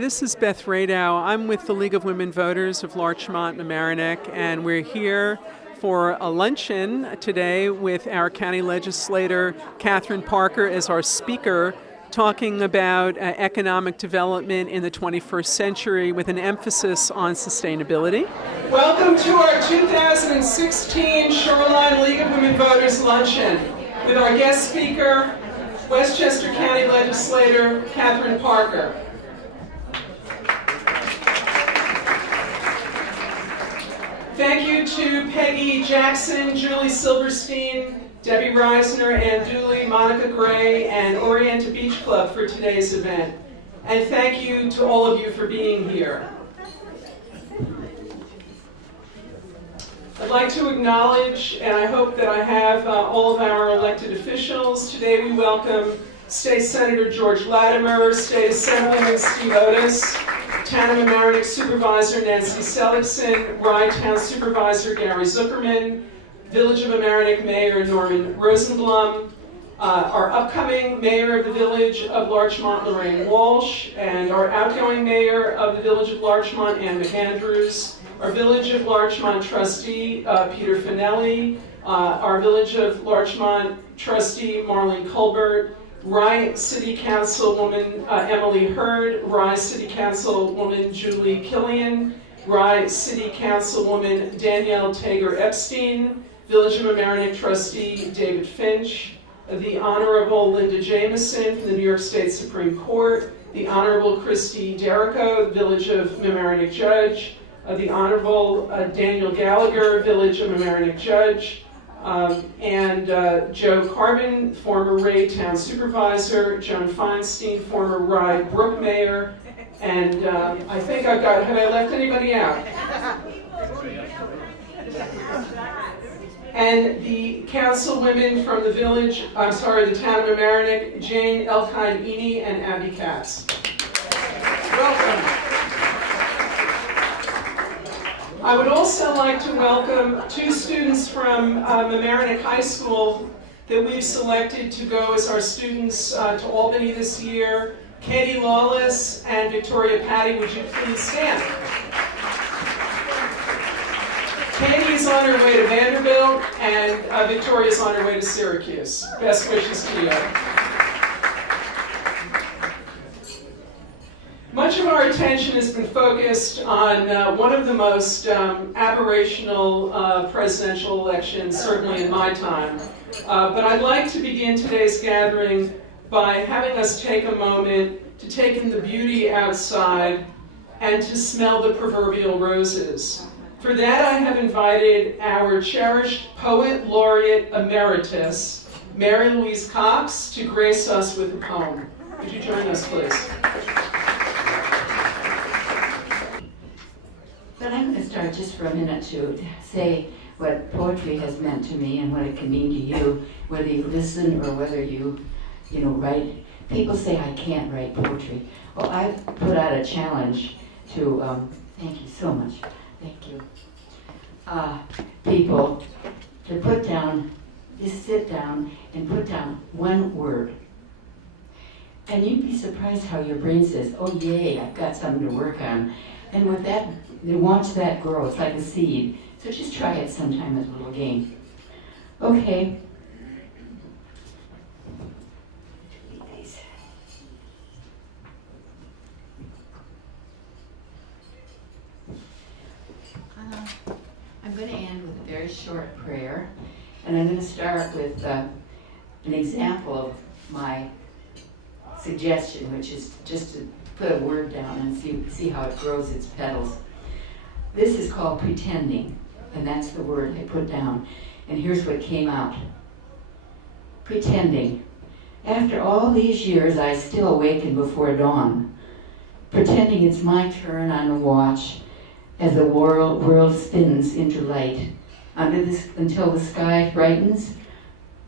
This is Beth Radow. I'm with the League of Women Voters of Larchmont and Mamaroneck, and we're here for a luncheon today with our county legislator, Catherine Parker, as our speaker, talking about economic development in the 21st century with an emphasis on sustainability. Welcome to our 2016 Shoreline League of Women Voters Luncheon with our guest speaker, Westchester County legislator, Catherine Parker. Thank you to Peggy Jackson, Julie Silverstein, Debbie Reisner, Ann Dooley, Monica Gray, and Orienta Beach Club for today's event. And thank you to all of you for being here. I'd like to acknowledge, and I hope that I have all of our elected officials. Today we welcome State Senator George Latimer, State Assemblyman Steve Otis, Town of Mamaroneck Supervisor Nancy Seligson, Rye Town Supervisor Gary Zuckerman, Village of Mamaroneck Mayor Norman Rosenblum, our upcoming Mayor of the Village of Larchmont, Lorraine Walsh, and our outgoing Mayor of the Village of Larchmont, Ann McAndrews, our Village of Larchmont Trustee, Peter Finelli, our Village of Larchmont Trustee, Marlene Colbert, Rye City Councilwoman Emily Hurd, Rye City Councilwoman Julie Killian, Rye City Councilwoman Danielle Tager Epstein, Village of Mamaroneck Trustee David Finch, the Honorable Linda Jameson from the New York State Supreme Court, the Honorable Christy Derrico, Village of Mamaroneck Judge, the Honorable Daniel Gallagher, Village of Mamaroneck Judge, and Joe Carbon, former Ray Town Supervisor, Joan Feinstein, former Rye Brook Mayor, and I think have I left anybody out? And the councilwomen from the the Town of Mamaroneck, Jane Elkine-Eny and Abby Katz. Welcome. I would also like to welcome two students from Mamaroneck High School that we've selected to go as our students to Albany this year. Katie Lawless and Victoria Patty, would you please stand? Katie is on her way to Vanderbilt, and Victoria is on her way to Syracuse. Best wishes to you. Much of our attention has been focused on one of the most aberrational presidential elections, certainly in my time. But I'd like to begin today's gathering by having us take a moment to take in the beauty outside and to smell the proverbial roses. For that, I have invited our cherished Poet Laureate Emeritus, Mary Louise Cox, to grace us with a poem. Would you join us, please? But I'm going to start just for a minute to say what poetry has meant to me and what it can mean to you, whether you listen or whether you write. People say I can't write poetry. Well, I put out a challenge to, thank you so much, thank you, people to put down, just sit down and put down one word. And you'd be surprised how your brain says, oh yay, I've got something to work on. And with that, watch that grow. It's like a seed. So just try it sometime as a little game. Okay. I'm going to end with a very short prayer. And I'm going to start with an example of my suggestion, which is just to put a word down and see how it grows its petals. This is called pretending, and that's the word I put down. And here's what came out. Pretending. After all these years, I still awaken before dawn, pretending it's my turn on the watch as the world spins into light. Until the sky brightens,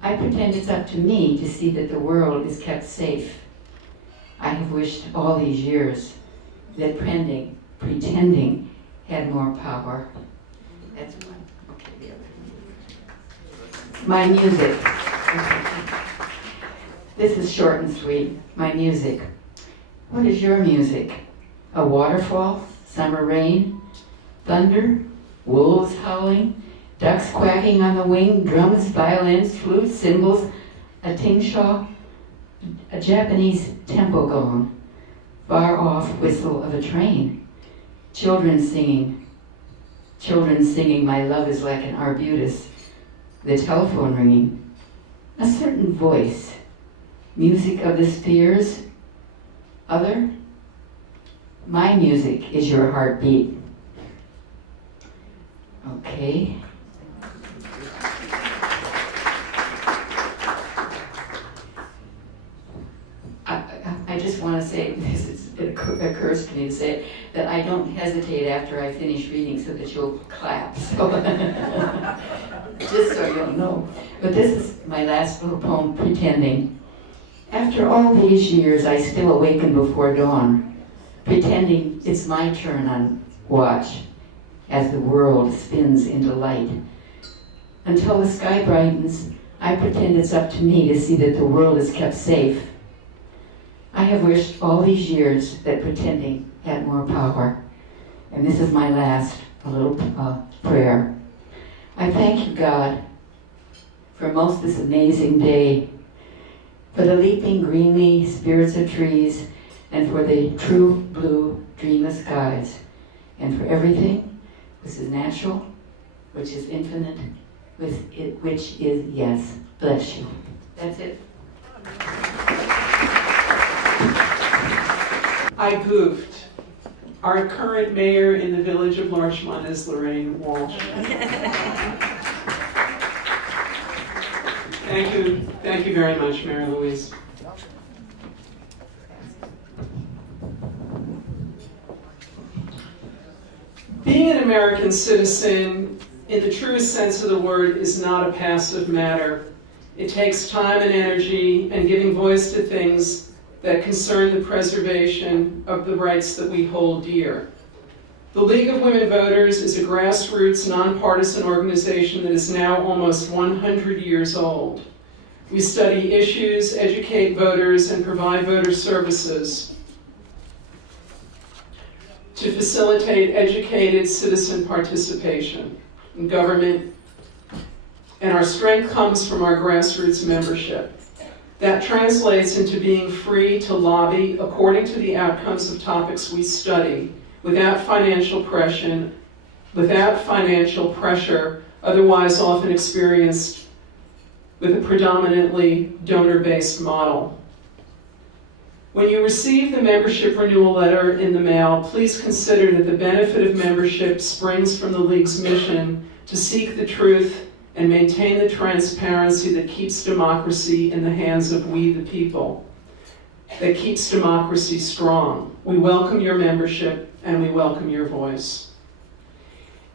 I pretend it's up to me to see that the world is kept safe. I have wished all these years that pretending had more power. That's one. Okay, the other. My music. This is short and sweet. My music. What is your music? a waterfall, summer rain, thunder, wolves howling, ducks quacking on the wing, drums, violins, flutes, cymbals, a tingshaw, a Japanese tempo gong, far off whistle of a train, children singing, my love is like an arbutus, the telephone ringing, a certain voice, music of the spheres, other, my music is your heartbeat. Okay. I just want to say, it occurs to me to say that I don't hesitate after I finish reading so that you'll clap. So just so you'll know. But this is my last little poem, Pretending. After all these years, I still awaken before dawn, pretending it's my turn on watch as the world spins into light. Until the sky brightens, I pretend it's up to me to see that the world is kept safe. I have wished all these years that pretending had more power. And this is my last little prayer. I thank you, God, for most this amazing day, for the leaping greenly spirits of trees, and for the true blue dreamless skies, and for everything which is natural, which is infinite, which is yes. Bless you. That's it. I goofed. Our current mayor in the village of Larchmont is Lorraine Walsh. Thank you very much, Mary Louise. Being an American citizen, in the truest sense of the word, is not a passive matter. It takes time and energy and giving voice to things that concern the preservation of the rights that we hold dear. The League of Women Voters is a grassroots, nonpartisan organization that is now almost 100 years old. We study issues, educate voters, and provide voter services to facilitate educated citizen participation in government, and our strength comes from our grassroots membership. That translates into being free to lobby according to the outcomes of topics we study, without financial pressure, otherwise often experienced with a predominantly donor-based model. When you receive the membership renewal letter in the mail, please consider that the benefit of membership springs from the League's mission to seek the truth and maintain the transparency that keeps democracy in the hands of we the people, that keeps democracy strong. We welcome your membership and we welcome your voice.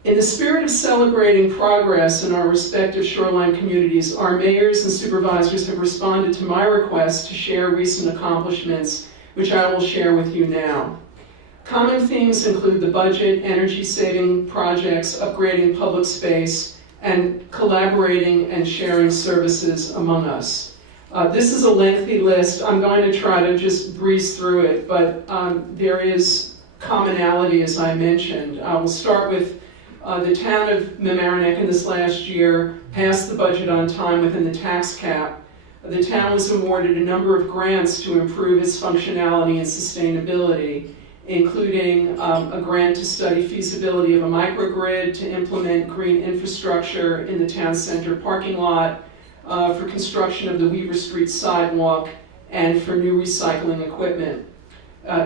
In the spirit of celebrating progress in our respective shoreline communities, our mayors and supervisors have responded to my request to share recent accomplishments, which I will share with you now. Common themes include the budget, energy-saving projects, upgrading public space, and collaborating and sharing services among us. This is a lengthy list. I'm going to try to just breeze through it, but there is commonality, as I mentioned. We'll start with the town of Mamaroneck in this last year passed the budget on time within the tax cap. The town was awarded a number of grants to improve its functionality and sustainability, including a grant to study feasibility of a microgrid to implement green infrastructure in the town center parking lot, for construction of the Weaver Street sidewalk, and for new recycling equipment.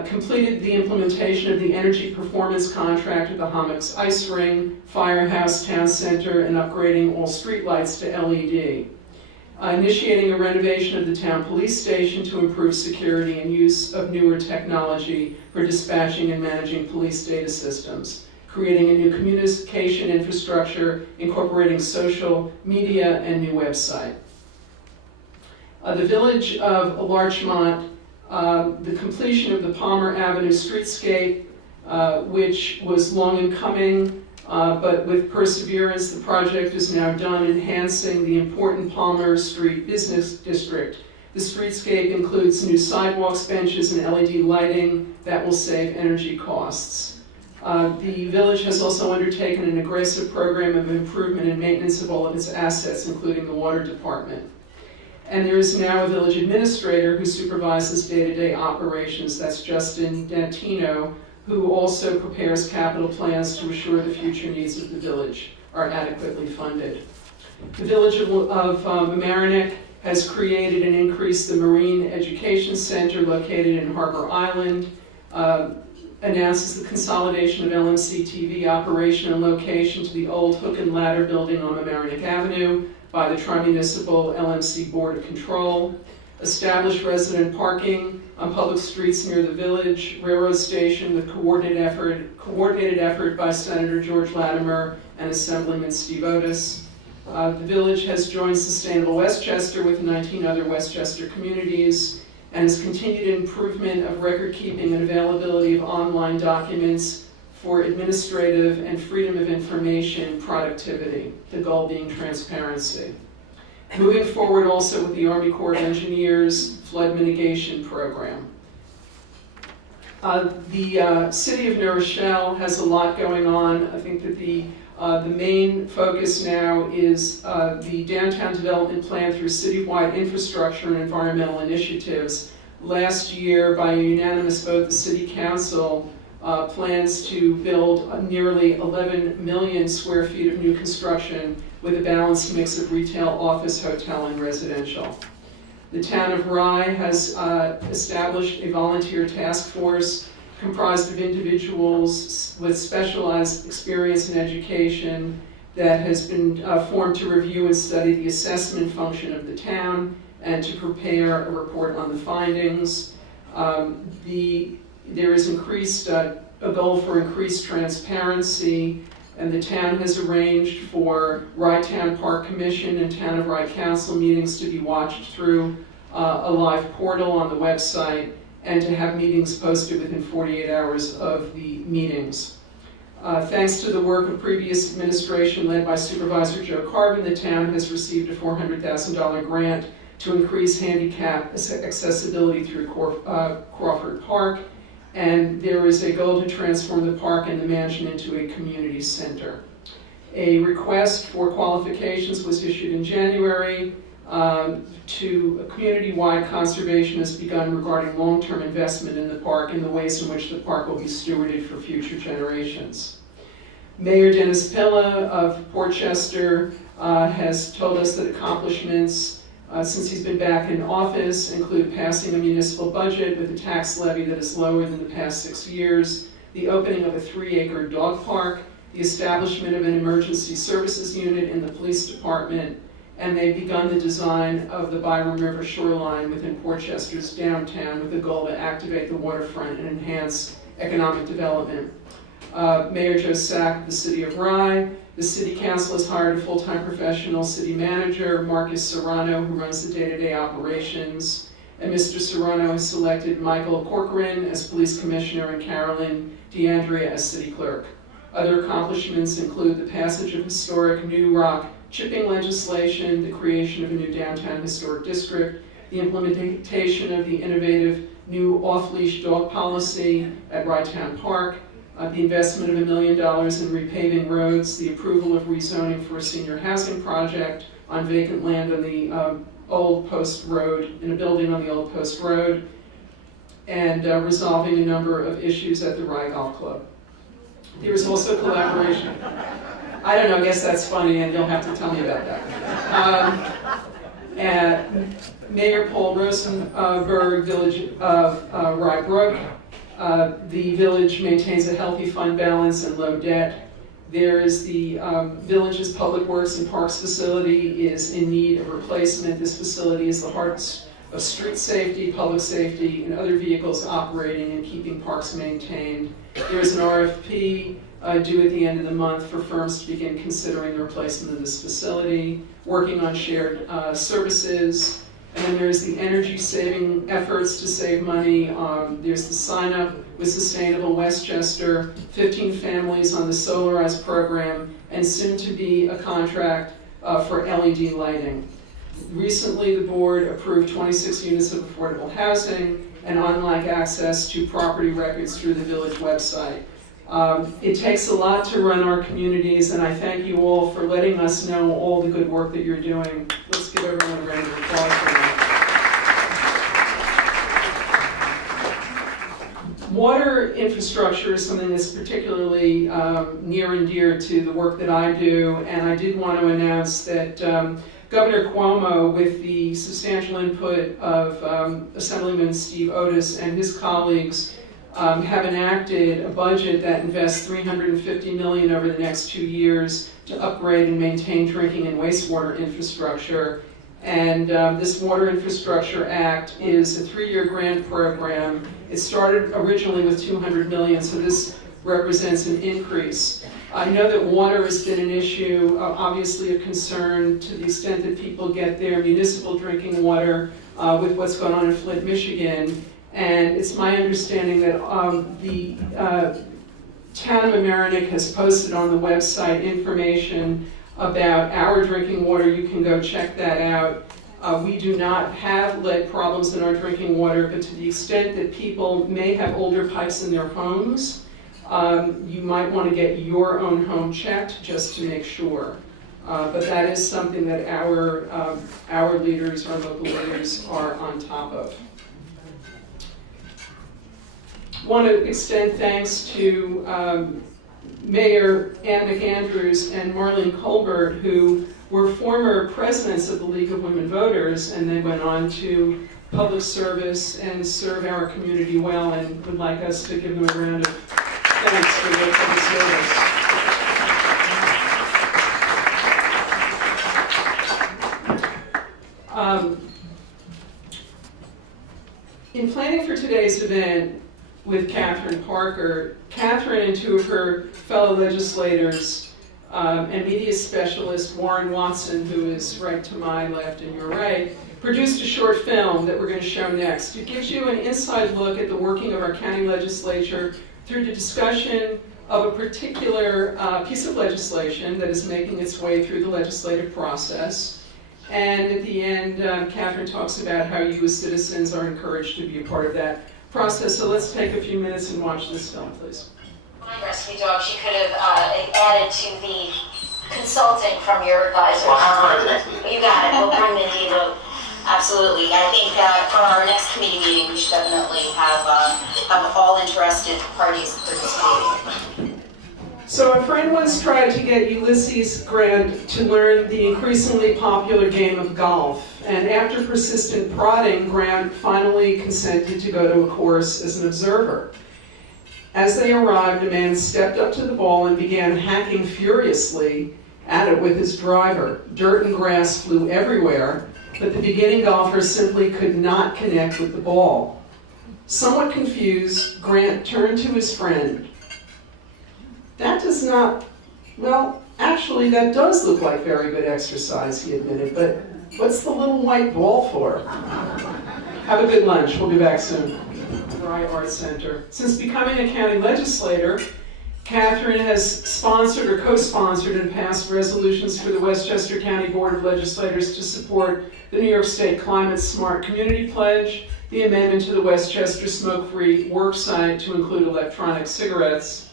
Completed the implementation of the energy performance contract at the Hommocks Ice Ring, Firehouse Town Center, and upgrading all streetlights to LED. Initiating a renovation of the town police station to improve security and use of newer technology for dispatching and managing police data systems. Creating a new communication infrastructure, incorporating social media and new website. The village of Larchmont, the completion of the Palmer Avenue streetscape, which was long in coming, but with perseverance, the project is now done, enhancing the important Palmer Street business district. The streetscape includes new sidewalks, benches, and LED lighting that will save energy costs. The village has also undertaken an aggressive program of improvement and maintenance of all of its assets, including the water department. And there is now a village administrator who supervises day-to-day operations. That's Justin Dantino, who also prepares capital plans to assure the future needs of the village are adequately funded. The village of Mamaroneck has created and increased the Marine Education Center located in Harbor Island, announces the consolidation of LMC-TV operation and location to the old Hook and Ladder building on Mamaroneck Avenue by the Tri-Municipal LMC Board of Control, established resident parking on public streets near the village, railroad station with coordinated effort by Senator George Latimer and Assemblyman Steve Otis. The village has joined Sustainable Westchester with 19 other Westchester communities and has continued improvement of record keeping and availability of online documents for administrative and freedom of information productivity, the goal being transparency. Moving forward also with the Army Corps of Engineers flood mitigation program. The city of New Rochelle has a lot going on. I think that the main focus now is the downtown development plan through citywide infrastructure and environmental initiatives. Last year, by a unanimous vote, the City Council plans to build nearly 11 million square feet of new construction with a balanced mix of retail, office, hotel, and residential. The town of Rye has established a volunteer task force comprised of individuals with specialized experience in education that has been formed to review and study the assessment function of the town and to prepare a report on the findings. There is a goal for increased transparency, and the town has arranged for Rye Town Park Commission and Town of Rye Council meetings to be watched through a live portal on the website, and to have meetings posted within 48 hours of the meetings. Thanks to the work of previous administration led by Supervisor Joe Carbon, the town has received a $400,000 grant to increase handicap accessibility through Crawford Park, and there is a goal to transform the park and the mansion into a community center. A request for qualifications was issued in January to a community-wide conservation has begun regarding long-term investment in the park and the ways in which the park will be stewarded for future generations. Mayor Dennis Pilla of Portchester has told us that accomplishments since he's been back in office include passing a municipal budget with a tax levy that is lower than the past 6 years, the opening of a 3-acre dog park, the establishment of an emergency services unit in the police department, and they've begun the design of the Byram River shoreline within Portchester's downtown with the goal to activate the waterfront and enhance economic development. Mayor Joe Sack of the City of Rye. The City Council has hired a full-time professional city manager, Marcus Serrano, who runs the day-to-day operations. And Mr. Serrano has selected Michael Corcoran as police commissioner and Carolyn DeAndrea as city clerk. Other accomplishments include the passage of historic New Rock chipping legislation, the creation of a new downtown historic district, the implementation of the innovative new off-leash dog policy at Rye Town Park, the investment of $1 million in repaving roads, the approval of rezoning for a senior housing project on vacant land on the Old Post Road, in a building on the Old Post Road, and resolving a number of issues at the Rye Golf Club. There is also collaboration. I don't know, I guess that's funny, and you'll have to tell me about that. And Mayor Paul Rosenberg, Village of Rye Brook. The village maintains a healthy fund balance and low debt. There is the village's Public Works and Parks facility is in need of replacement. This facility is the heart of street safety, public safety, and other vehicles operating and keeping parks maintained. There is an RFP due at the end of the month for firms to begin considering the replacement of this facility, working on shared services. And then there's the energy saving efforts to save money. There's the sign up with Sustainable Westchester, 15 families on the Solarize program, and soon to be a contract for LED lighting. Recently, the board approved 26 units of affordable housing and online access to property records through the village website. It takes a lot to run our communities, and I thank you all for letting us know all the good work that you're doing. Let's give everyone a round of applause for that. Water infrastructure is something that's particularly near and dear to the work that I do, and I did want to announce that Governor Cuomo, with the substantial input of Assemblyman Steve Otis and his colleagues, have enacted a budget that invests $350 million over the next 2 years to upgrade and maintain drinking and wastewater infrastructure. And this Water Infrastructure Act is a 3-year grant program. It started originally with $200 million, so this represents an increase. I know that water has been an issue, obviously of concern to the extent that people get their municipal drinking water with what's going on in Flint, Michigan. And it's my understanding that the town of Mamaroneck has posted on the website information about our drinking water. You can go check that out. We do not have lead problems in our drinking water, but to the extent that people may have older pipes in their homes, you might want to get your own home checked just to make sure. But that is something that our leaders, our local leaders, are on top of. I want to extend thanks to Mayor Ann McAndrews and Marlene Colbert, who were former presidents of the League of Women Voters, and they went on to public service and serve our community well, and would like us to give them a round of thanks for their public service. In planning for today's event with Catherine Parker, Catherine and 2 of her fellow legislators and media specialist Warren Watson, who is right to my left and your right, produced a short film that we're going to show next. It gives you an inside look at the working of our county legislature through the discussion of a particular piece of legislation that is making its way through the legislative process. And at the end, Catherine talks about how you as citizens are encouraged to be a part of that process. So let's take a few minutes and watch this film, please. My rescue dog, she could have added to the consulting from your advisor. You got it. We'll bring Mindy to, absolutely. I think for our next committee meeting, we should definitely have all interested parties participating. So a friend once tried to get Ulysses Grant to learn the increasingly popular game of golf, and after persistent prodding, Grant finally consented to go to a course as an observer. As they arrived, a man stepped up to the ball and began hacking furiously at it with his driver. Dirt and grass flew everywhere, but the beginning golfer simply could not connect with the ball. Somewhat confused, Grant turned to his friend. "That does not, well, actually that does look like very good exercise," he admitted, "but what's the little white ball for?" Have a good lunch. We'll be back soon. Rye Arts Center. Since becoming a county legislator, Catherine has sponsored or co-sponsored and passed resolutions for the Westchester County Board of Legislators to support the New York State Climate Smart Community Pledge, the amendment to the Westchester Smoke-Free Worksite to include electronic cigarettes,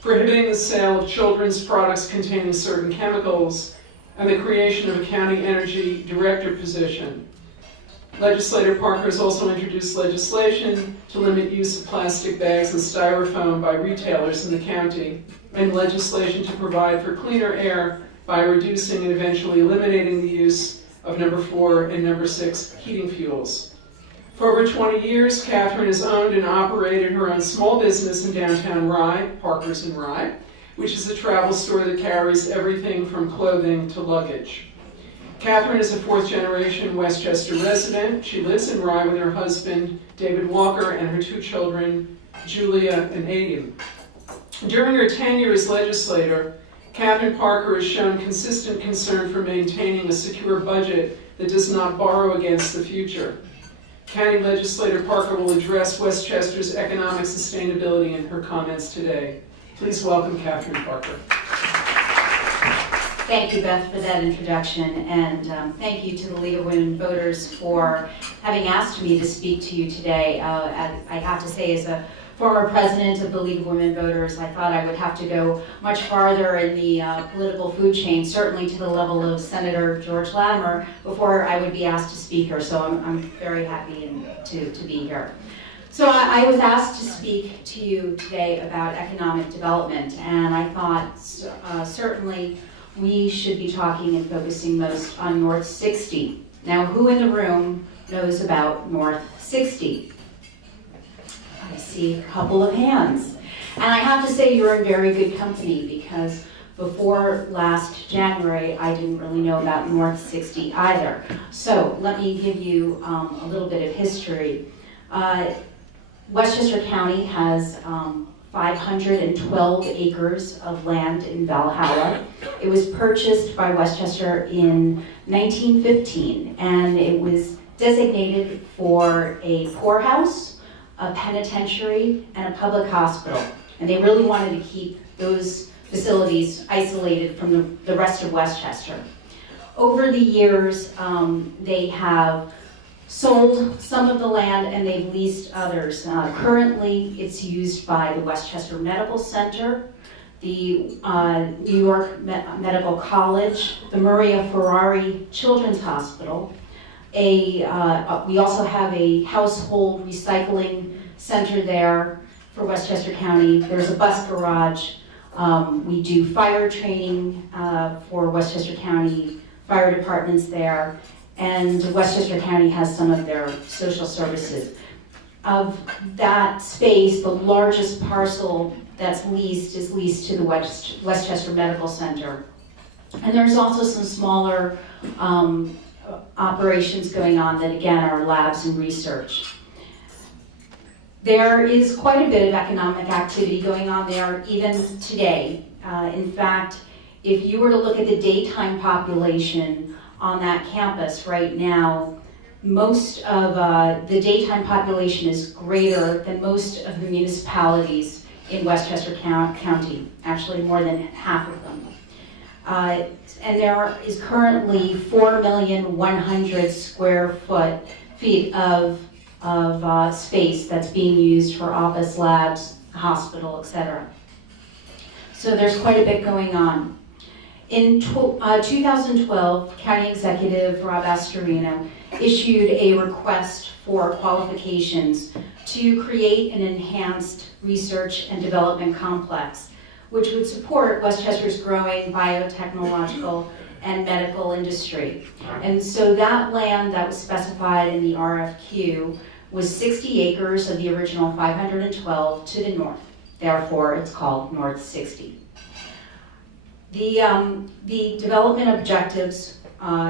prohibiting the sale of children's products containing certain chemicals, and the creation of a county energy director position. Legislator Parker has also introduced legislation to limit use of plastic bags and styrofoam by retailers in the county, and legislation to provide for cleaner air by reducing and eventually eliminating the use of number 4 and number 6 heating fuels. For over 20 years, Catherine has owned and operated her own small business in downtown Rye, Parker's in Rye, which is a travel store that carries everything from clothing to luggage. Catherine is a 4th-generation Westchester resident. She lives in Rye with her husband, David Walker, and her 2 children, Julia and Aiden. During her tenure as legislator, Catherine Parker has shown consistent concern for maintaining a secure budget that does not borrow against the future. County Legislator Parker will address Westchester's economic sustainability in her comments today. Please welcome Catherine Parker. Thank you, Beth, for that introduction, and thank you to the League of Women Voters for having asked me to speak to you today. I have to say, as a former president of the League of Women Voters, I thought I would have to go much farther in the political food chain, certainly to the level of Senator George Latimer, before I would be asked to speak here, so I'm very happy to be here. So I was asked to speak to you today about economic development, and I thought certainly we should be talking and focusing most on North 60. Now, who in the room knows about North 60? I see a couple of hands. And I have to say you're in very good company, because before last January, I didn't really know about North 60 either. So let me give you a little bit of history. Westchester County has 512 acres of land in Valhalla. It was purchased by Westchester in 1915, and it was designated for a poorhouse, a penitentiary, and a public hospital. And they really wanted to keep those facilities isolated from the rest of Westchester. Over the years, they have sold some of the land and they've leased others. Currently, it's used by the Westchester Medical Center, the New York Medical College, the Maria Ferrari Children's Hospital. We also have a household recycling center there for Westchester County. There's a bus garage. We do fire training for Westchester County fire departments there. And Westchester County has some of their social services. Of that space, the largest parcel that's leased is leased to the Westchester Medical Center. And there's also some smaller operations going on that, again, are labs and research. There is quite a bit of economic activity going on there even today. In fact, if you were to look at the daytime population on that campus right now, most of the daytime population is greater than most of the municipalities in Westchester County, actually more than half of them. And there is currently 4,100,000 square feet of space that's being used for office, labs, hospital, etc. So there's quite a bit going on. In 2012, County Executive Rob Astorino issued a request for qualifications to create an enhanced research and development complex, which would support Westchester's growing biotechnological and medical industry. And so that land that was specified in the RFQ was 60 acres of the original 512 to the north. Therefore, it's called North 60. The development objectives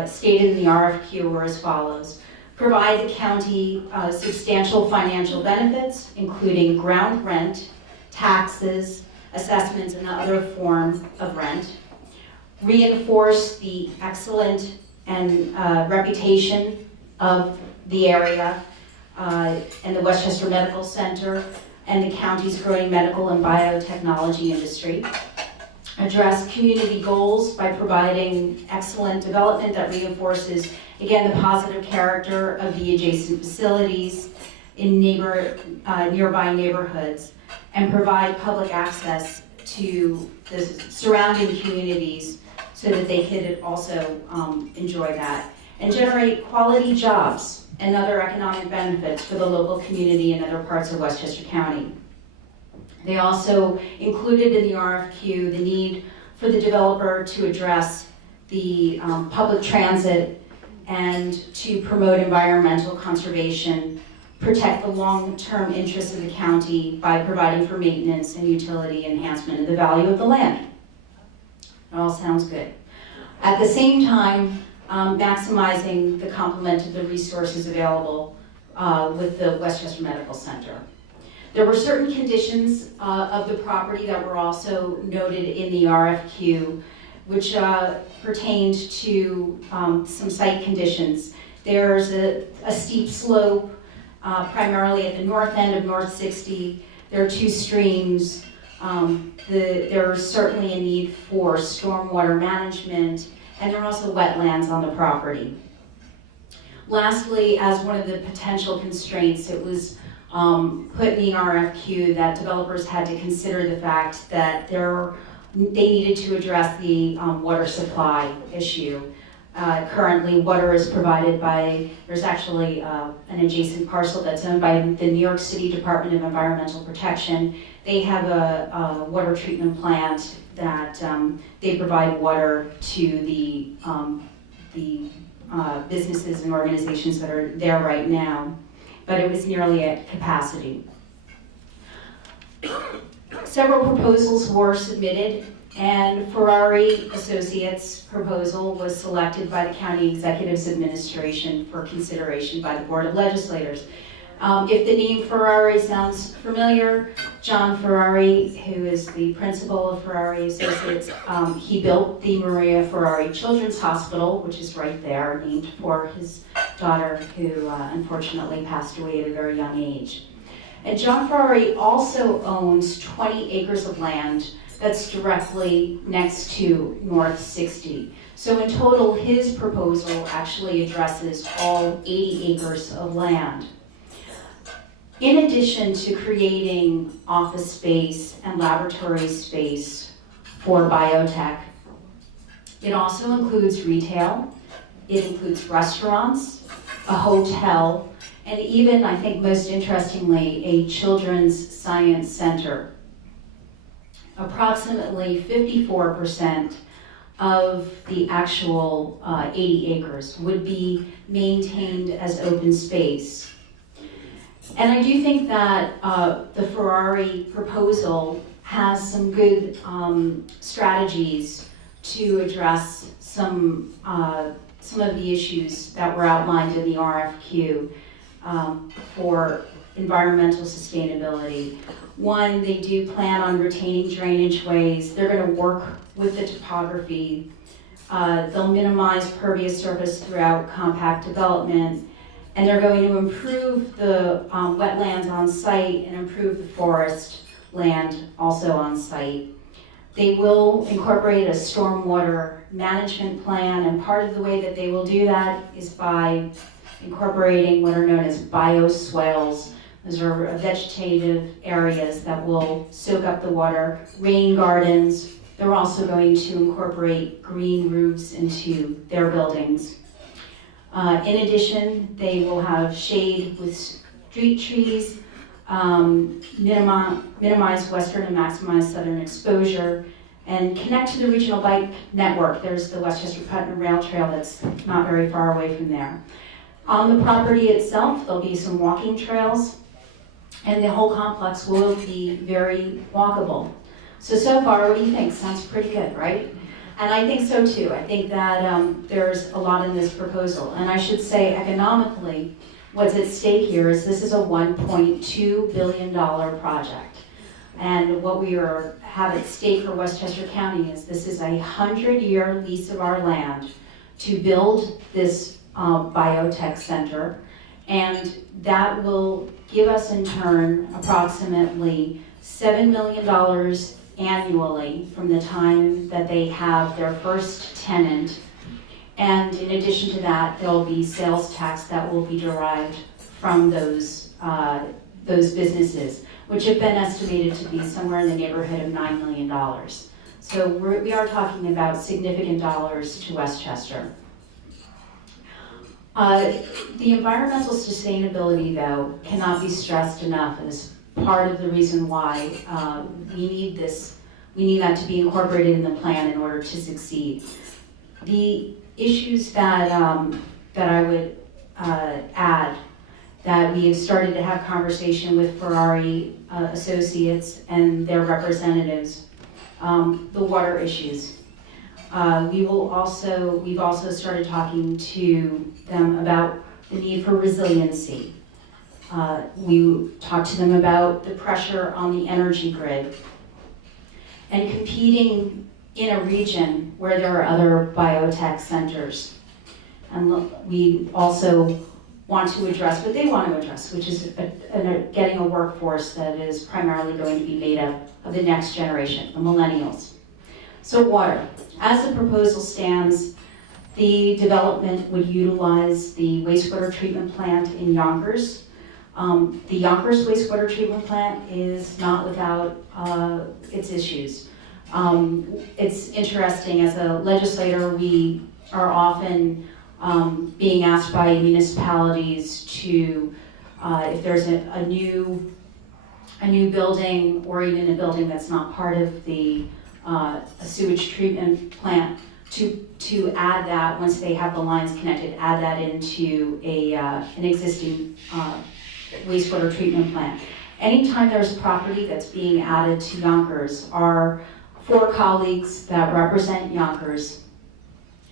stated in the RFQ were as follows: provide the county substantial financial benefits, including ground rent, taxes, assessments, and other form of rent; reinforce the excellent and reputation of the area and the Westchester Medical Center and the county's growing medical and biotechnology industry; address community goals by providing excellent development that reinforces, again, the positive character of the adjacent facilities in nearby neighborhoods, and provide public access to the surrounding communities so that they could also enjoy that, and generate quality jobs and other economic benefits for the local community and other parts of Westchester County. They also included in the RFQ the need for the developer to address the public transit and to promote environmental conservation, protect the long-term interests of the county by providing for maintenance and utility enhancement of the value of the land. It all sounds good. At the same time, maximizing the complement of the resources available with the Westchester Medical Center. There were certain conditions of the property that were also noted in the RFQ, which pertained to some site conditions. There's a steep slope, primarily at the north end of North 60. There are 2 streams. There's certainly a need for stormwater management, and there are also wetlands on the property. Lastly, as one of the potential constraints, it was put in the RFQ that developers had to consider the fact that they needed to address the water supply issue. Currently, water is provided by, there's actually an adjacent parcel that's owned by the New York City Department of Environmental Protection. They have a water treatment plant that they provide water to the businesses and organizations that are there right now, but it was nearly at capacity. Several proposals were submitted, and Ferrari Associates' proposal was selected by the County Executive's Administration for consideration by the Board of Legislators. If the name Ferrari sounds familiar, John Ferrari, who is the principal of Ferrari Associates, he built the Maria Ferrari Children's Hospital, which is right there, named for his daughter, who unfortunately passed away at a very young age. And John Ferrari also owns 20 acres of land that's directly next to North 60. So in total, his proposal actually addresses all 80 acres of land. In addition to creating office space and laboratory space for biotech, it also includes retail, it includes restaurants, a hotel, and even, I think most interestingly, a children's science center. Approximately 54% of the actual 80 acres would be maintained as open space. And I do think that the Ferrari proposal has some good strategies to address some of the issues that were outlined in the RFQ for environmental sustainability. One, they do plan on retaining drainage ways. They're going to work with the topography. They'll minimize pervious surface throughout compact development. And they're going to improve the wetlands on site and improve the forest land also on site. They will incorporate a stormwater management plan, and part of the way that they will do that is by incorporating what are known as bioswales. Those are vegetative areas that will soak up the water, rain gardens. They're also going to incorporate green roofs into their buildings. In addition, they will have shade with street trees, minimize western and maximize southern exposure, and connect to the regional bike network. There's the Westchester-Putnam Rail Trail that's not very far away from there. On the property itself, there'll be some walking trails, and the whole complex will be very walkable. So far, what do you think? Sounds pretty good, right? And I think so too. I think that there's a lot in this proposal. And I should say economically, what's at stake here is this is a $1.2 billion project. And what we have at stake for Westchester County is this is a 100-year lease of our land to build this biotech center. And that will give us in turn approximately $7 million annually from the time that they have their first tenant. And in addition to that, there'll be sales tax that will be derived from those businesses, which have been estimated to be somewhere in the neighborhood of $9 million. So we are talking about significant dollars to Westchester. The environmental sustainability, though, cannot be stressed enough, and is part of the reason why we need that to be incorporated in the plan in order to succeed. The issues that I would add, that we have started to have conversation with Ferrari Associates and their representatives, the water issues. We've also started talking to them about the need for resiliency. We talked to them about the pressure on the energy grid and competing in a region where there are other biotech centers. And we also want to address what they want to address, which is getting a workforce that is primarily going to be made up of the next generation, the millennials. So water. As the proposal stands, the development would utilize the wastewater treatment plant in Yonkers. The Yonkers wastewater treatment plant is not without its issues. It's interesting, as a legislator, we are often being asked by municipalities to, if there's a new building, or even a building that's not part of the a sewage treatment plant, to add that, once they have the lines connected, add that into an existing wastewater treatment plant. Anytime there's property that's being added to Yonkers, our 4 colleagues that represent Yonkers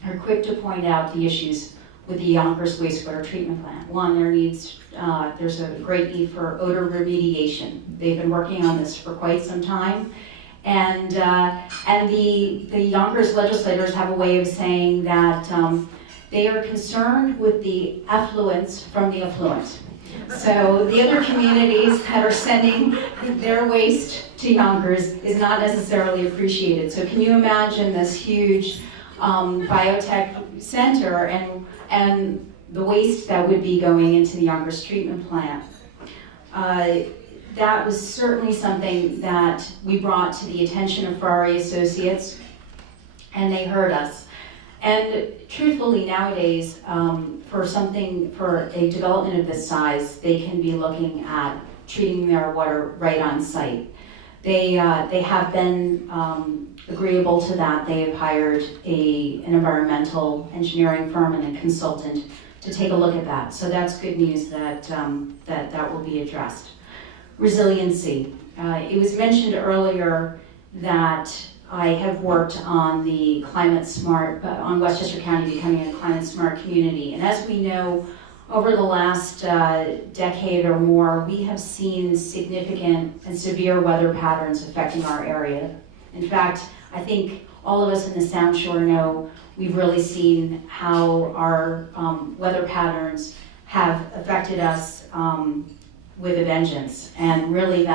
are quick to point out the issues with the Yonkers wastewater treatment plant. One, there's a great need for odor remediation. They've been working on this for quite some time. And the Yonkers legislators have a way of saying that they are concerned with the effluents from the affluent. So the other communities that are sending their waste to Yonkers is not necessarily appreciated. So can you imagine this huge biotech center and the waste that would be going into the Yonkers treatment plant? That was certainly something that we brought to the attention of Ferrari Associates, and they heard us. And truthfully, nowadays, for a development of this size, they can be looking at treating their water right on site. They have been agreeable to that. They have hired an environmental engineering firm and a consultant to take a look at that. So that's good news that that will be addressed. Resiliency. It was mentioned earlier that I have worked on the climate smart, on Westchester County becoming a climate smart community. And as we know, over the last decade or more, we have seen significant and severe weather patterns affecting our area. In fact, I think all of us in the Sound Shore know we've really seen how our weather patterns have affected us with a vengeance. And really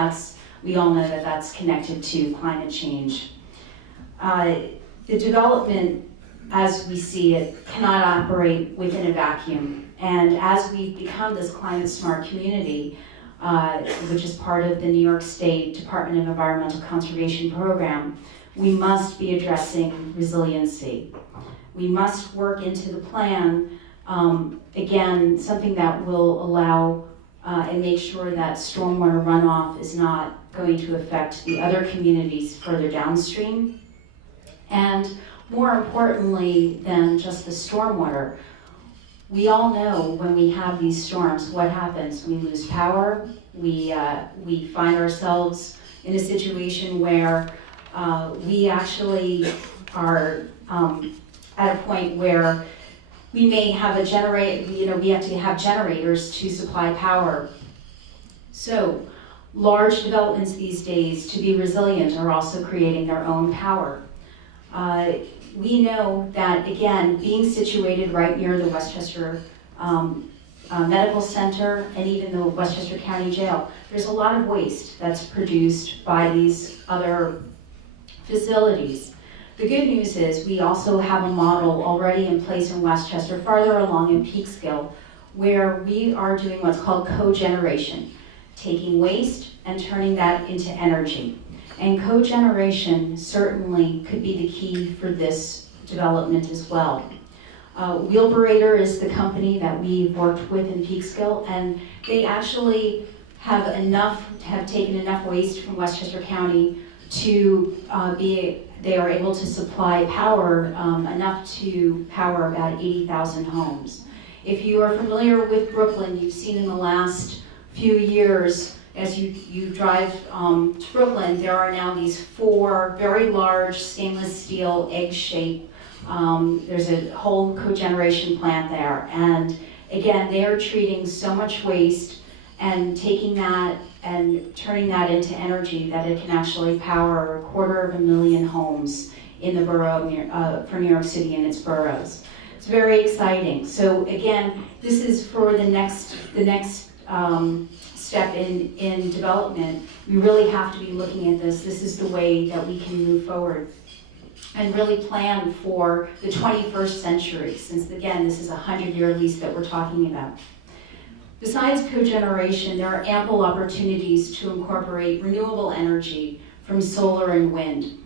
we all know that that's connected to climate change. The development, as we see it, cannot operate within a vacuum. And as we become this climate smart community, which is part of the New York State Department of Environmental Conservation program, we must be addressing resiliency. We must work into the plan, again, something that will allow and make sure that stormwater runoff is not going to affect the other communities further downstream. And more importantly than just the stormwater, we all know when we have these storms, what happens? We lose power. We find ourselves in a situation where we actually are at a point where we may have we have to have generators to supply power. So large developments these days, to be resilient, are also creating their own power. We know that, again, being situated right near the Westchester Medical Center and even the Westchester County Jail, there's a lot of waste that's produced by these other facilities. The good news is we also have a model already in place in Westchester, farther along in Peekskill, where we are doing what's called cogeneration, taking waste and turning that into energy. And cogeneration certainly could be the key for this development as well. Wheelberator is the company that we've worked with in Peekskill, and they actually have taken enough waste from Westchester County to they are able to supply power enough to power about 80,000 homes. If you are familiar with Brooklyn, you've seen in the last few years, as you drive to Brooklyn, there are now these 4 very large stainless steel egg-shaped, there's a whole cogeneration plant there. And again, they are treating so much waste and taking that and turning that into energy that it can actually power 250,000 homes in the borough for New York City and its boroughs. It's very exciting. So again, this is for the next step in development. We really have to be looking at this. This is the way that we can move forward and really plan for the 21st century, since again, this is a 100-year lease that we're talking about. Besides cogeneration, there are ample opportunities to incorporate renewable energy from solar and wind.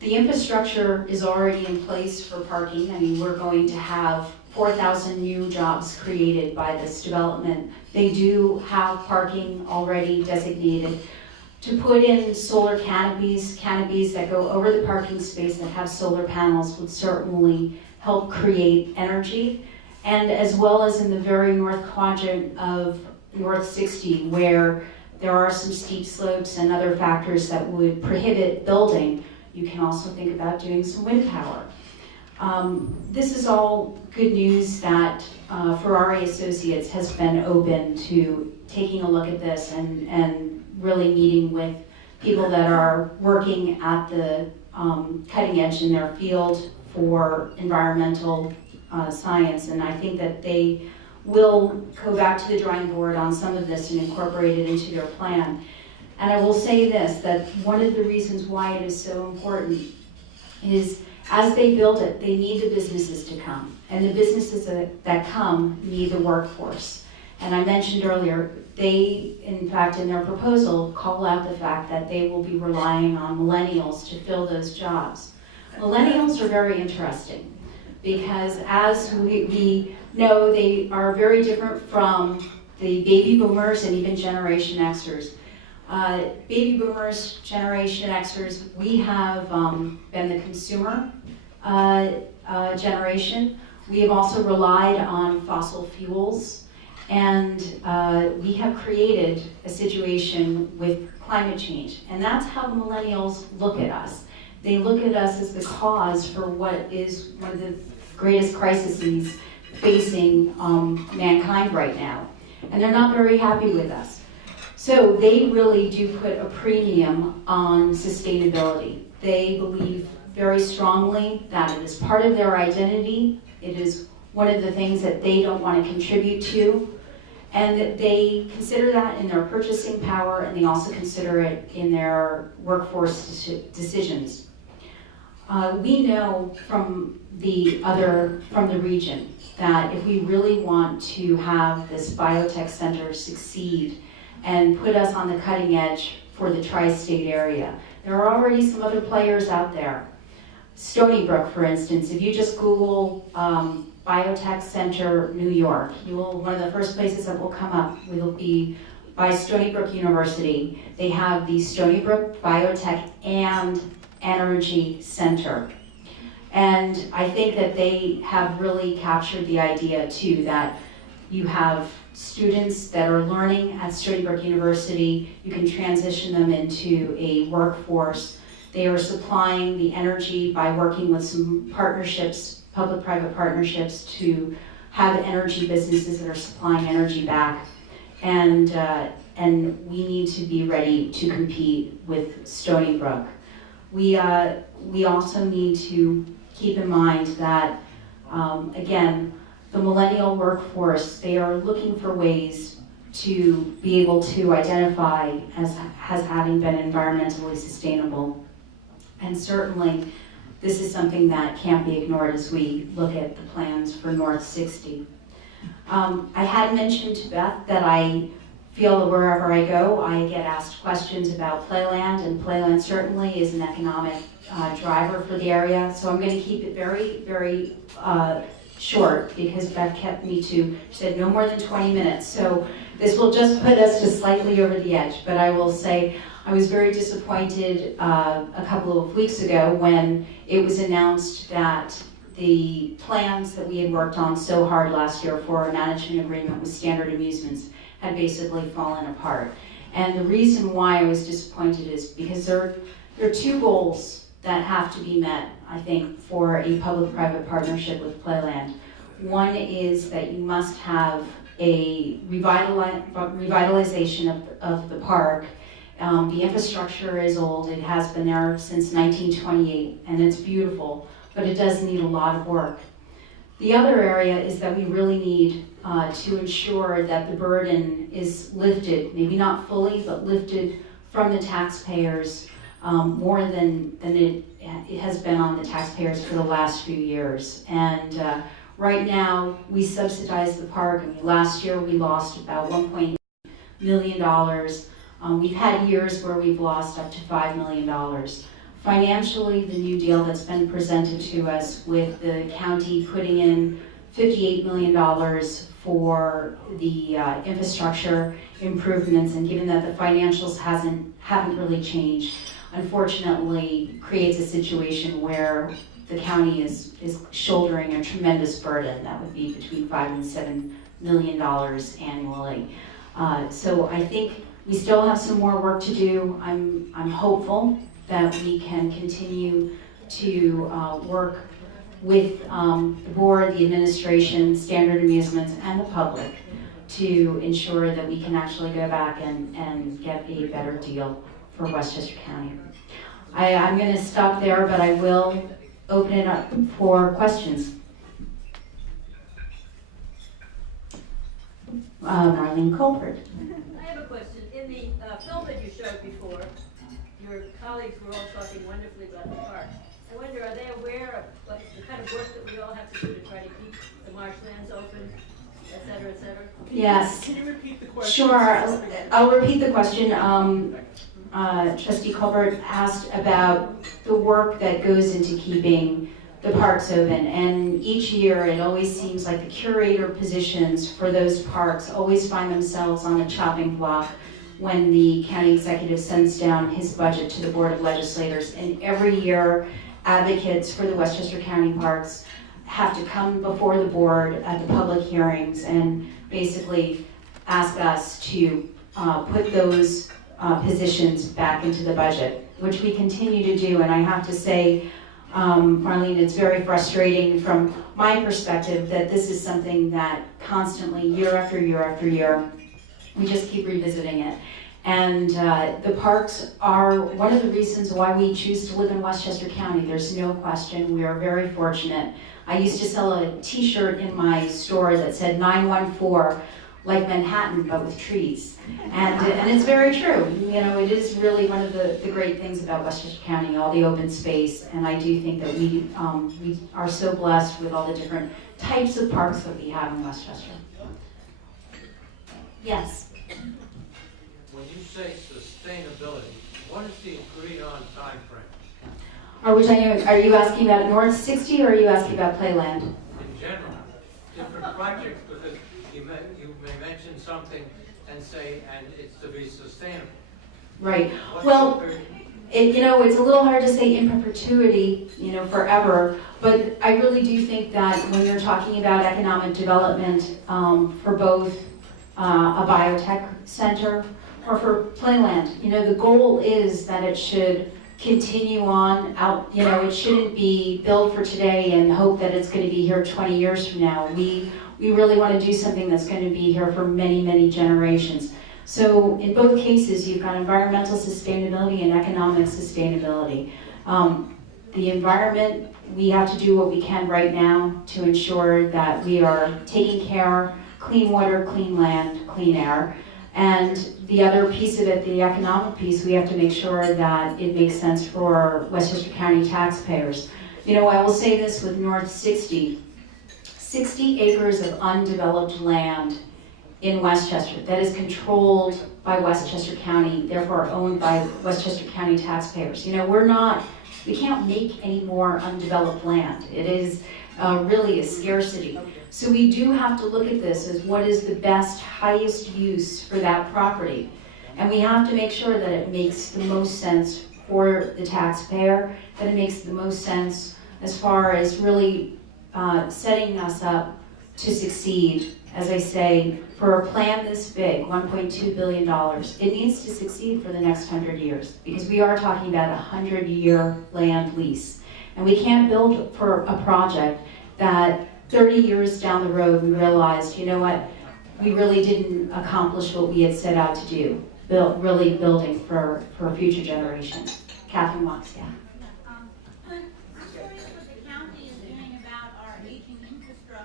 The infrastructure is already in place for parking. I mean, we're going to have 4,000 new jobs created by this development. They do have parking already designated. To put in solar canopies that go over the parking space that have solar panels would certainly help create energy. And as well as in the very north quadrant of North 60, where there are some steep slopes and other factors that would prohibit building, you can also think about doing some wind power. This is all good news that Ferrari Associates has been open to taking a look at this and really meeting with people that are working at the cutting edge in their field for environmental science. And I think that they will go back to the drawing board on some of this and incorporate it into their plan. And I will say this, that one of the reasons why it is so important is as they build it, they need the businesses to come. And the businesses that come need the workforce. And I mentioned earlier, they, in fact, in their proposal, call out the fact that they will be relying on millennials to fill those jobs. Millennials are very interesting because as we know, they are very different from the baby boomers and even Generation Xers. Baby boomers, Generation Xers, we have been the consumer generation. We have also relied on fossil fuels, and we have created a situation with climate change. And that's how the millennials look at us. They look at us as the cause for what is one of the greatest crises facing mankind right now. And they're not very happy with us. So they really do put a premium on sustainability. They believe very strongly that it is part of their identity. It is one of the things that they don't want to contribute to. And that they consider that in their purchasing power, and they also consider it in their workforce decisions. We know from the region that if we really want to have this biotech center succeed and put us on the cutting edge for the tri-state area, there are already some other players out there. Stony Brook, for instance, if you just Google Biotech Center, New York, one of the first places that will come up will be by Stony Brook University. They have the Stony Brook Biotech and Energy Center. And I think that they have really captured the idea too, that you have students that are learning at Stony Brook University, you can transition them into a workforce. They are supplying the energy by working with some partnerships, public-private partnerships, to have energy businesses that are supplying energy back. And we need to be ready to compete with Stony Brook. We also need to keep in mind that, again, the millennial workforce, they are looking for ways to be able to identify as having been environmentally sustainable. And certainly, this is something that can't be ignored as we look at the plans for North 60. I had mentioned to Beth that I feel that wherever I go, I get asked questions about Playland, and Playland certainly is an economic driver for the area. So I'm going to keep it very, very short because Beth kept me to, she said no more than 20 minutes. So this will just put us just slightly over the edge. But I will say I was very disappointed a couple of weeks ago when it was announced that the plans that we had worked on so hard last year for a management agreement with Standard Amusements had basically fallen apart. And the reason why I was disappointed is because there are two goals that have to be met, I think, for a public-private partnership with Playland. One is that you must have a revitalization of the park. The infrastructure is old. It has been there since 1928, and it's beautiful, but it does need a lot of work. The other area is that we really need to ensure that the burden is lifted, maybe not fully, but lifted from the taxpayers more than it has been on the taxpayers for the last few years. And right now, we subsidize the park. I mean, last year we lost about $1.8 million. We've had years where we've lost up to $5 million. Financially, the new deal that's been presented to us with the county putting in $58 million for the infrastructure improvements, and given that the financials haven't really changed, unfortunately creates a situation where the county is shouldering a tremendous burden. That would be between $5 and $7 million annually. So I think we still have some more work to do. I'm hopeful that we can continue to work with the board, the administration, Standard Amusements, and the public to ensure that we can actually go back and get a better deal for Westchester County. I'm going to stop there, but I will open it up for questions. Marlene Colbert. I have a question. In the film that you showed before, your colleagues were all talking wonderfully about the park. I wonder, are they aware of like the kind of work that we all have to do to try to keep the marshlands open, et cetera, et cetera? Yes. Can you repeat the question? Sure. I'll repeat the question. Trustee Colbert asked about the work that goes into keeping the parks open, and each year it always seems like the curator positions for those parks always find themselves on a chopping block when the county executive sends down his budget to the Board of Legislators. And every year, advocates for the Westchester County parks have to come before the board at the public hearings and basically ask us to put those positions back into the budget, which we continue to do. And I have to say, Marlene, it's very frustrating from my perspective that this is something that constantly, year after year after year, we just keep revisiting it. And the parks are one of the reasons why we choose to live in Westchester County. There's no question. We are very fortunate. I used to sell a t-shirt in my store that said 914, like Manhattan, but with trees. And it's very true. You know, it is really one of the great things about Westchester County, all the open space. And I do think that we are so blessed with all the different types of parks that we have in Westchester. Yes. When you say sustainability, what is the agreed on time frame? Are you asking about North 60 or are you asking about Playland? In general, different projects, because you may mention something and say, and it's to be sustainable. Right. What's Well, the it's a little hard to say in perpetuity, forever, but I really do think that when you're talking about economic development for both a biotech center or for Playland, the goal is that it should continue on out, it shouldn't be built for today and hope that it's going to be here 20 years from now. We really want to do something that's going to be here for many, many generations. So in both cases, you've got environmental sustainability and economic sustainability. The environment, we have to do what we can right now to ensure that we are taking care, clean water, clean land, clean air. And the other piece of it, the economic piece, we have to make sure that it makes sense for Westchester County taxpayers. I will say this with North 60 acres of undeveloped land in Westchester that is controlled by Westchester County, therefore owned by Westchester County taxpayers. We can't make any more undeveloped land. It is really a scarcity. So we do have to look at this as what is the best, highest use for that property. And we have to make sure that it makes the most sense for the taxpayer, that it makes the most sense as far as really setting us up to succeed. As I say, for a plan this big, $1.2 billion, it needs to succeed for the next 100 years because we are talking about a 100-year land lease. And we can't build for a project that 30 years down the road we realized, we really didn't accomplish what we had set out to do, really building for future generations. Catherine Watts, yeah. I'm curious what the county is doing about our aging infrastructure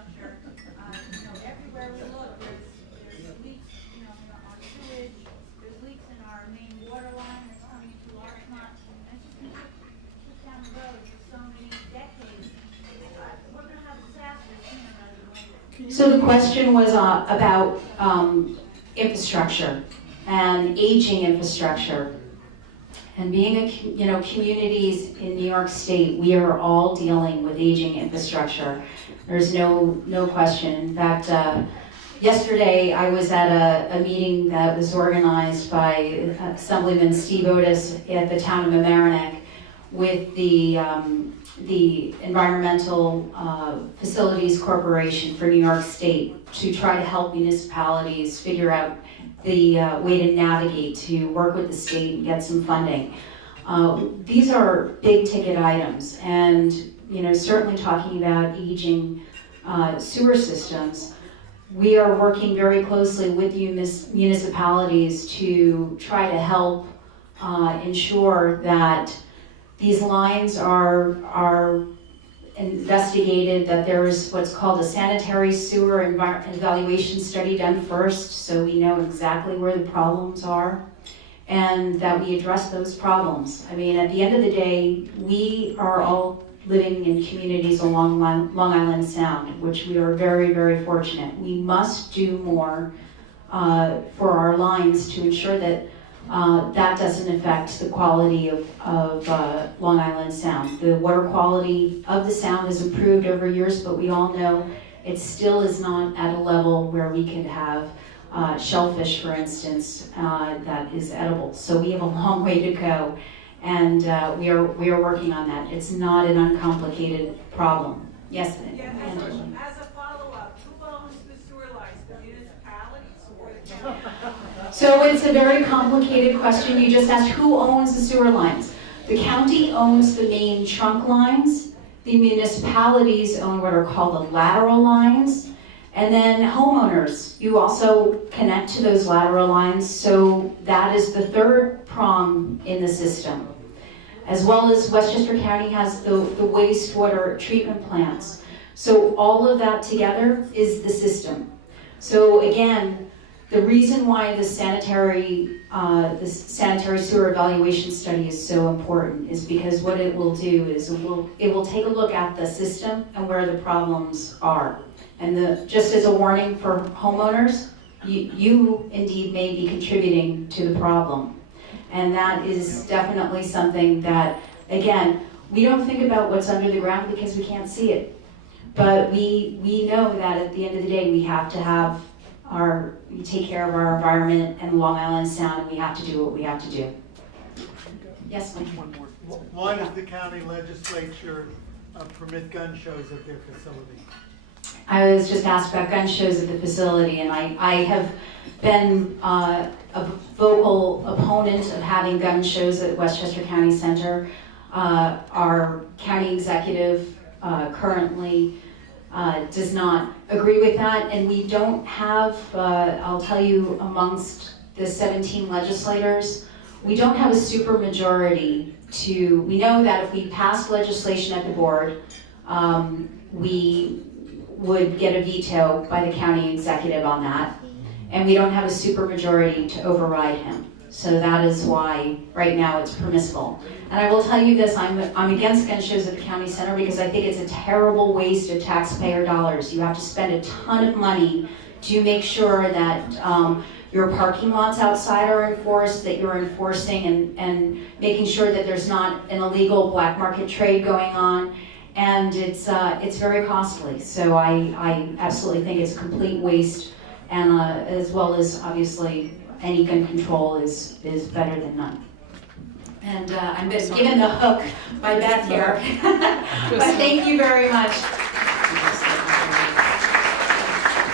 So the question was about infrastructure and aging infrastructure. And being communities in New York State, we are all dealing with aging infrastructure. There's no question. In fact, yesterday I was at a meeting that was organized by Assemblyman Steve Otis at the town of Mamaroneck with the Environmental Facilities Corporation for New York State to try to help municipalities figure out the way to navigate, to work with the state and get some funding. These are big ticket items, and certainly talking about aging sewer systems, we are working very closely with municipalities to try to help ensure that these lines are investigated, that there's what's called a sanitary sewer evaluation study done first, so we know exactly where the problems are, and that we address those problems. I mean, at the end of the day, we are all living in communities along Long Island Sound, which we are very, very fortunate. We must do more for our lines to ensure that that doesn't affect the quality of Long Island Sound. The water quality of the sound has improved over years, but we all know it still is not at a level where we could have shellfish, for instance, that is edible. So we have a long way to go, and we are working on that. It's not an uncomplicated problem. Yes, Angela. As a follow-up, who owns the sewer lines, the municipalities or the county? So it's a very complicated question. You just asked who owns the sewer lines. The county owns the main trunk lines. The municipalities own what are called the lateral lines. And then homeowners, you also connect to those lateral lines. So that is the third prong in the system. As well as Westchester County has the wastewater treatment plants. So all of that together is the system. So again, the reason why the sanitary sewer evaluation study is so important is because what it will do is it will take a look at the system and where the problems are. And just as a warning for homeowners, you indeed may be contributing to the problem. And that is definitely something that, again, we don't think about what's under the ground because we can't see it. But we know that at the end of the day, we have to take care of our environment and Long Island Sound, and we have to do what we have to do. Yes, Mike? One more. Why does the county legislature permit gun shows at their facility? I was just asked about gun shows at the facility, and I have been a vocal opponent of having gun shows at Westchester County Center. Our county executive currently does not agree with that, and we don't have, I'll tell you, amongst the 17 legislators, we don't have a super majority we know that if we passed legislation at the board, we would get a veto by the county executive on that, and we don't have a super majority to override him. So that is why right now it's permissible. And I will tell you this, I'm against gun shows at the county center because I think it's a terrible waste of taxpayer dollars. You have to spend a ton of money to make sure that your parking lots outside are enforced, that you're enforcing and making sure that there's not an illegal black market trade going on. And it's very costly. So I absolutely think it's a complete waste, and as well as obviously any gun control is better than none. And I'm just given the hook by Beth here. But thank you very much.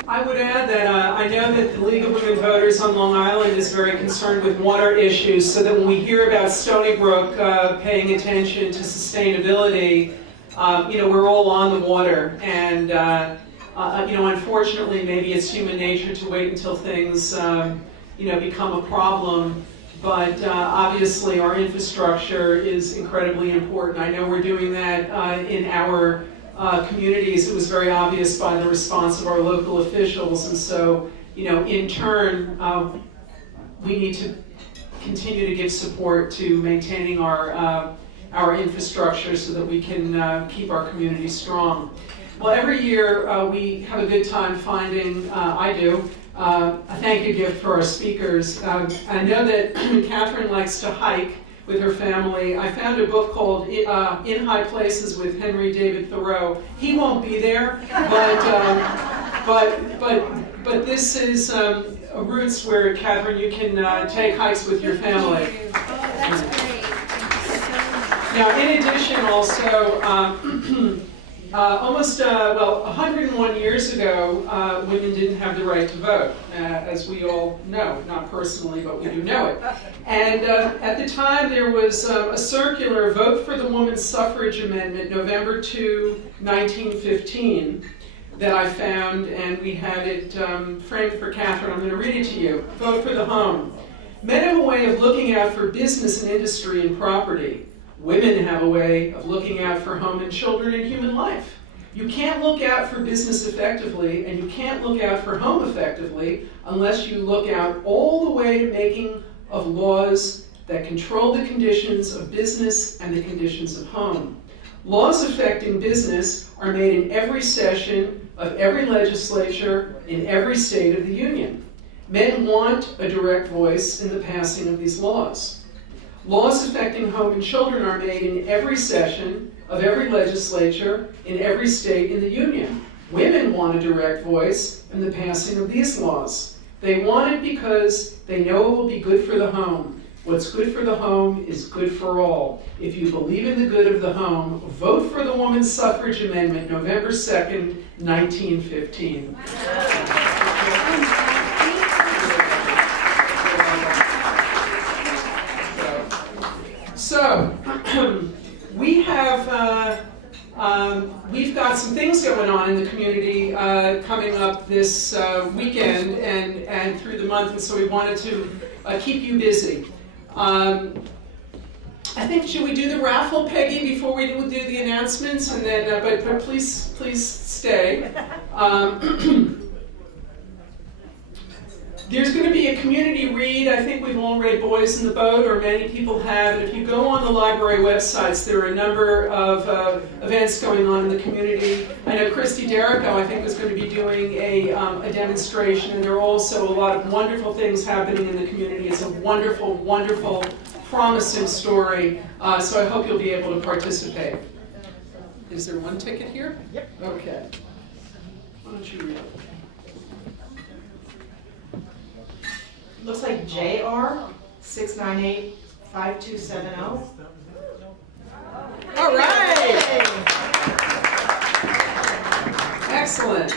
I would add that I know that the League of Women Voters on Long Island is very concerned with water issues, so that when we hear about Stony Brook paying attention to sustainability, we're all on the water, and unfortunately, maybe it's human nature to wait until things, become a problem. But obviously, our infrastructure is incredibly important. I know we're doing that in our communities. It was very obvious by the response of our local officials, and so, in turn, we need to continue to give support to maintaining our infrastructure so that we can keep our community strong. Well, every year we have a good time finding, I do, a thank you gift for our speakers. I know that Catherine likes to hike with her family. I found a book called In High Places with Henry David Thoreau. He won't be there, but this is routes where, Catherine, you can take hikes with your family. Oh, that's great. Now, in addition, also, almost 101 years ago, women didn't have the right to vote, as we all know, not personally, but we do know it. And at the time, there was a circular Vote for the Woman's Suffrage Amendment, November 2, 1915, that I found, and we had it framed for Catherine. I'm going to read it to you. Vote for the home. Men have a way of looking out for business and industry and property. Women have a way of looking out for home and children and human life. You can't look out for business effectively, and you can't look out for home effectively unless you look out all the way to making of laws that control the conditions of business and the conditions of home. Laws affecting business are made in every session of every legislature in every state of the Union. Men want a direct voice in the passing of these laws. Laws affecting home and children are made in every session of every legislature in every state in the Union. Women want a direct voice in the passing of these laws. They want it because they know it will be good for the home. What's good for the home is good for all. If you believe in the good of the home, vote for the Woman's Suffrage Amendment, November 2nd, 1915. So, we have, we've got some things going on in the community coming up this weekend and through the month, and so we wanted to keep you busy. I think, should we do the raffle, Peggy, before we do the announcements? And then, but please stay. There's going to be a community read. I think we've all read Boys in the Boat, or many people have. And if you go on the library websites, there are a number of events going on in the community. I know Christy Derrico, I think, was going to be doing a demonstration, and there are also a lot of wonderful things happening in the community. It's a wonderful, wonderful, promising story, so I hope you'll be able to participate. Is there one ticket here? Yep. Okay. Why don't you read it? Looks like JR 698-5270. All right. Excellent.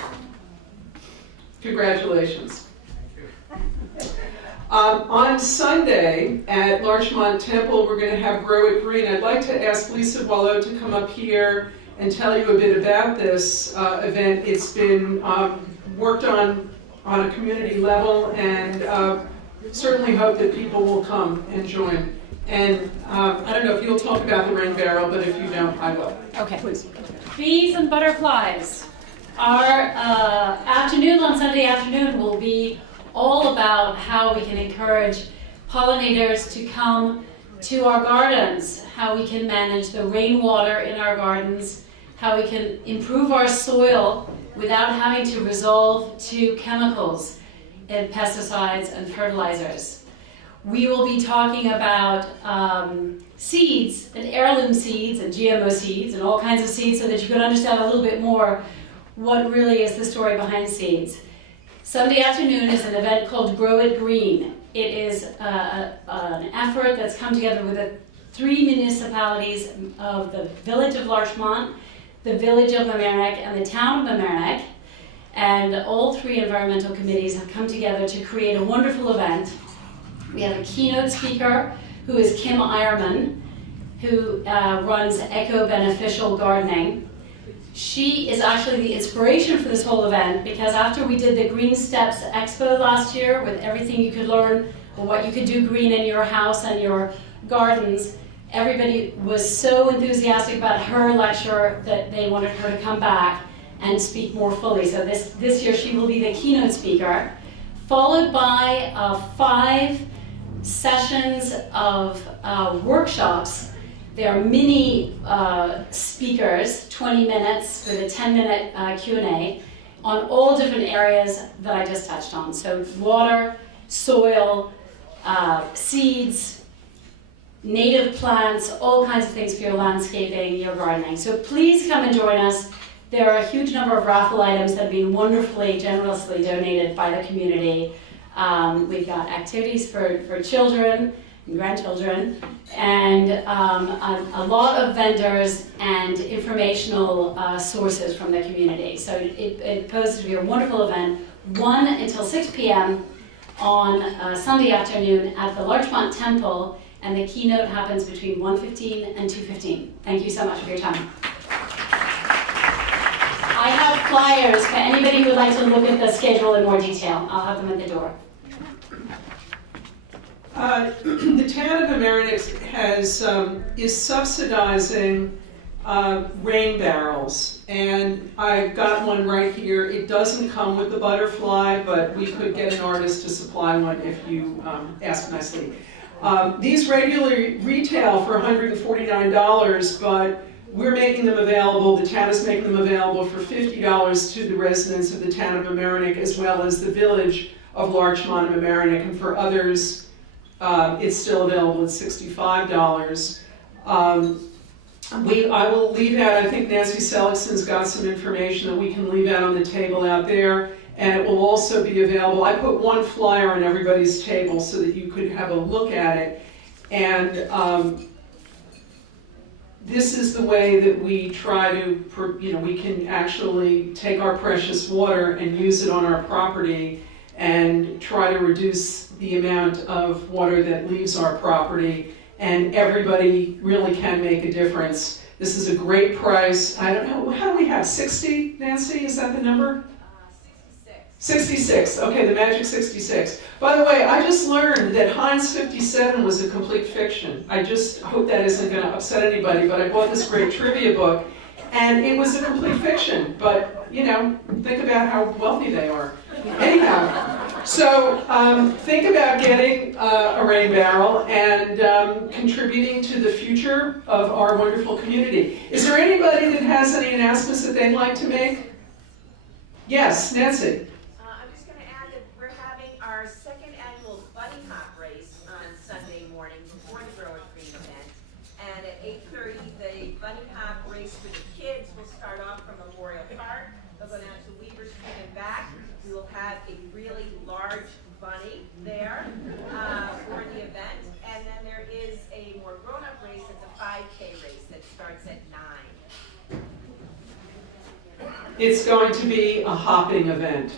Congratulations. On Sunday at Larchmont Temple, we're going to have Grow It Green. I'd like to ask Lisa Boileau to come up here and tell you a bit about this event. It's been worked on a community level, and certainly hope that people will come and join. And I don't know if you'll talk about the rain barrel, but if you don't, I will. Okay. Please. Bees and butterflies. Our afternoon on Sunday afternoon will be all about how we can encourage pollinators to come to our gardens, how we can manage the rainwater in our gardens, how we can improve our soil without having to resort to chemicals and pesticides and fertilizers. We will be talking about seeds and heirloom seeds and GMO seeds and all kinds of seeds so that you can understand a little bit more what really is the story behind seeds. Sunday afternoon is an event called Grow It Green. It is an effort that's come together with the 3 municipalities of the village of Larchmont, the village of Mamaroneck, and the town of Mamaroneck. And all 3 environmental committees have come together to create a wonderful event. We have a keynote speaker who is Kim Eierman, who runs Eco Beneficial Gardening. She is actually the inspiration for this whole event, because after we did the Green Steps Expo last year with everything you could learn or what you could do green in your house and your gardens, everybody was so enthusiastic about her lecture that they wanted her to come back and speak more fully. So this year she will be the keynote speaker, followed by 5 sessions of workshops There are mini speakers, 20 minutes with a 10-minute Q&A on all different areas that I just touched on. So water, soil, seeds, native plants, all kinds of things for your landscaping, your gardening. So please come and join us. There are a huge number of raffle items that have been wonderfully, generously donated by the community. We've got activities for children and grandchildren, and a lot of vendors and informational sources from the community. So it poses to be a wonderful event, 1 until 6 p.m. on Sunday afternoon at the Larchmont Temple, and the keynote happens between 1:15 and 2:15. Thank you so much for your time. I have flyers for anybody who would like to look at the schedule in more detail. I'll have them at the door. The town of Mamaroneck is subsidizing rain barrels, and I've got one right here. It doesn't come with the butterfly, but we could get an artist to supply one if you ask nicely. These regularly retail for $149, but we're making them available, the town is making them available for $50 to the residents of the town of Mamaroneck, as well as the village of Larchmont and Mamaroneck, and for others, it's still available at $65. I will leave out, I think Nancy Selickson's got some information that we can leave out on the table out there, and it will also be available. I put one flyer on everybody's table so that you could have a look at it, and this is the way that we try to, we can actually take our precious water and use it on our property and try to reduce the amount of water that leaves our property, and everybody really can make a difference. This is a great price. I don't know, how do we have, 60, Nancy, is that the number? 66, okay, the magic 66. By the way, I just learned that Heinz 57 was a complete fiction. I just hope that isn't going to upset anybody, but I bought this great trivia book, and it was a complete fiction, but, think about how wealthy they are. Anyhow, so think about getting a rain barrel and contributing to the future of our wonderful community. Is there anybody that has any announcements that they'd like to make? Yes, Nancy. I'm just going to add that we're having our second annual bunny hop race on Sunday morning before the Growers Green event. And at 8:30, the bunny hop race for the kids will start off from Memorial Park. They'll go down to Weaver Street and back. We will have a really large bunny there for the event. And then there is a more grown-up race. It's a 5K race that starts at 9. It's going to be a hopping event.